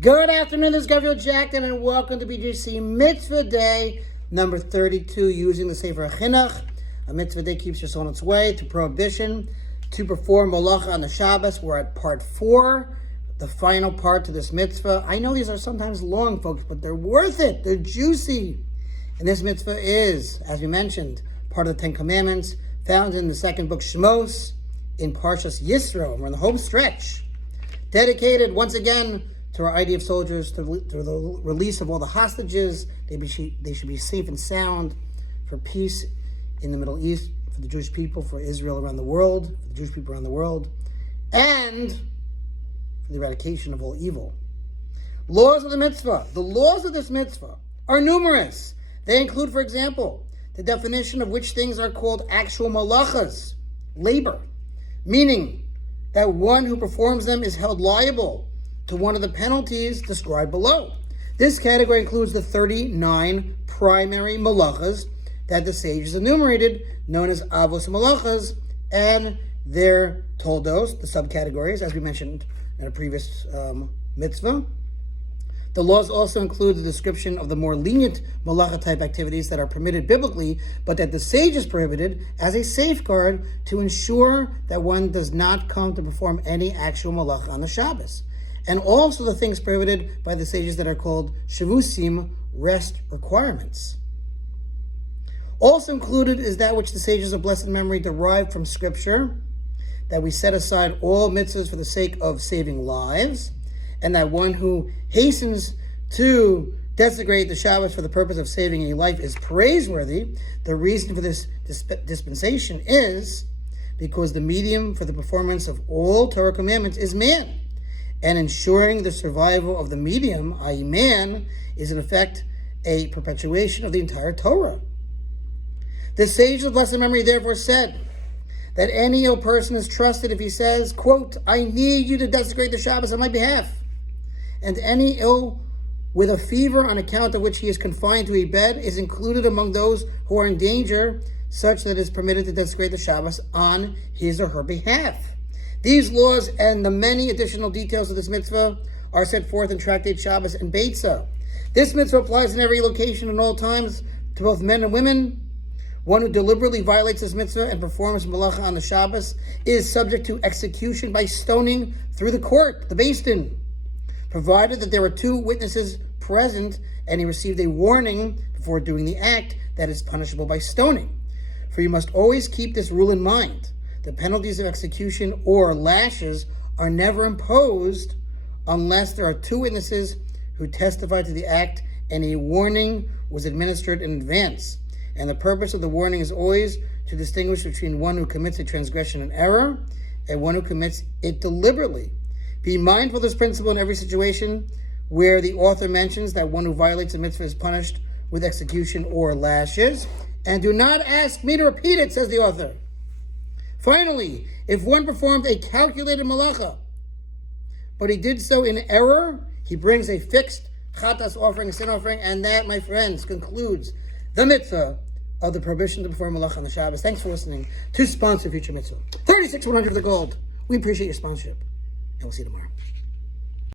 Good afternoon, this is Gabriel Jackson, and welcome to BJC Mitzvah Day, number 32, using the Sefer HaChinuch. A Mitzvah Day keeps us on its way to prohibition, to perform melacha on the Shabbos. We're at part 4, the final part to this mitzvah. I know these are sometimes long, folks, but they're worth it. They're juicy. And this mitzvah is, as we mentioned, part of the Ten Commandments, found in the second book, Shmos, in Parshas Yisro. We're in the home stretch. Dedicated, once again, to our idea of soldiers, to the release of all the hostages. They should be safe and sound, for peace in the Middle East, for the Jewish people, for Israel around the world, for the Jewish people around the world, and for the eradication of all evil. Laws of the mitzvah. The laws of this mitzvah are numerous. They include, for example, the definition of which things are called actual melachas, labor, meaning that one who performs them is held liable to one of the penalties described below. This category includes the 39 primary melachas that the sages enumerated, known as avos melachas, and their toldos, the subcategories, as we mentioned in a previous mitzvah. The laws also include the description of the more lenient melacha type activities that are permitted biblically, but that the sages prohibited as a safeguard to ensure that one does not come to perform any actual melacha on the Shabbos. And also the things prohibited by the sages that are called shavusim, rest requirements. Also included is that which the sages of blessed memory derived from Scripture, that we set aside all mitzvahs for the sake of saving lives, and that one who hastens to desecrate the Shabbos for the purpose of saving a life is praiseworthy. The reason for this dispensation is because the medium for the performance of all Torah commandments is man. And ensuring the survival of the medium, i.e. man, is in effect a perpetuation of the entire Torah. The sages of blessed memory therefore said that any ill person is trusted if he says, quote, I need you to desecrate the Shabbos on my behalf. And any ill with a fever on account of which he is confined to a bed is included among those who are in danger, such that it is permitted to desecrate the Shabbos on his or her behalf. These laws and the many additional details of this mitzvah are set forth in Tractate Shabbos and Beitzah. This mitzvah applies in every location and all times to both men and women. One who deliberately violates this mitzvah and performs melacha on the Shabbos is subject to execution by stoning through the court, the Beis Din, provided that there were 2 witnesses present and he received a warning before doing the act that is punishable by stoning. For you must always keep this rule in mind. The penalties of execution or lashes are never imposed unless there are 2 witnesses who testify to the act and a warning was administered in advance. And the purpose of the warning is always to distinguish between one who commits a transgression and error and one who commits it deliberately. Be mindful of this principle in every situation where the author mentions that one who violates a mitzvah is punished with execution or lashes. And do not ask me to repeat it, says the author. Finally, if one performed a calculated melacha, but he did so in error, he brings a fixed chatas offering, a sin offering, and that, my friends, concludes the mitzvah of the prohibition to perform melacha on the Shabbos. Thanks for listening to Sponsor Future Mitzvah. 36,100 of the gold. We appreciate your sponsorship, and we'll see you tomorrow.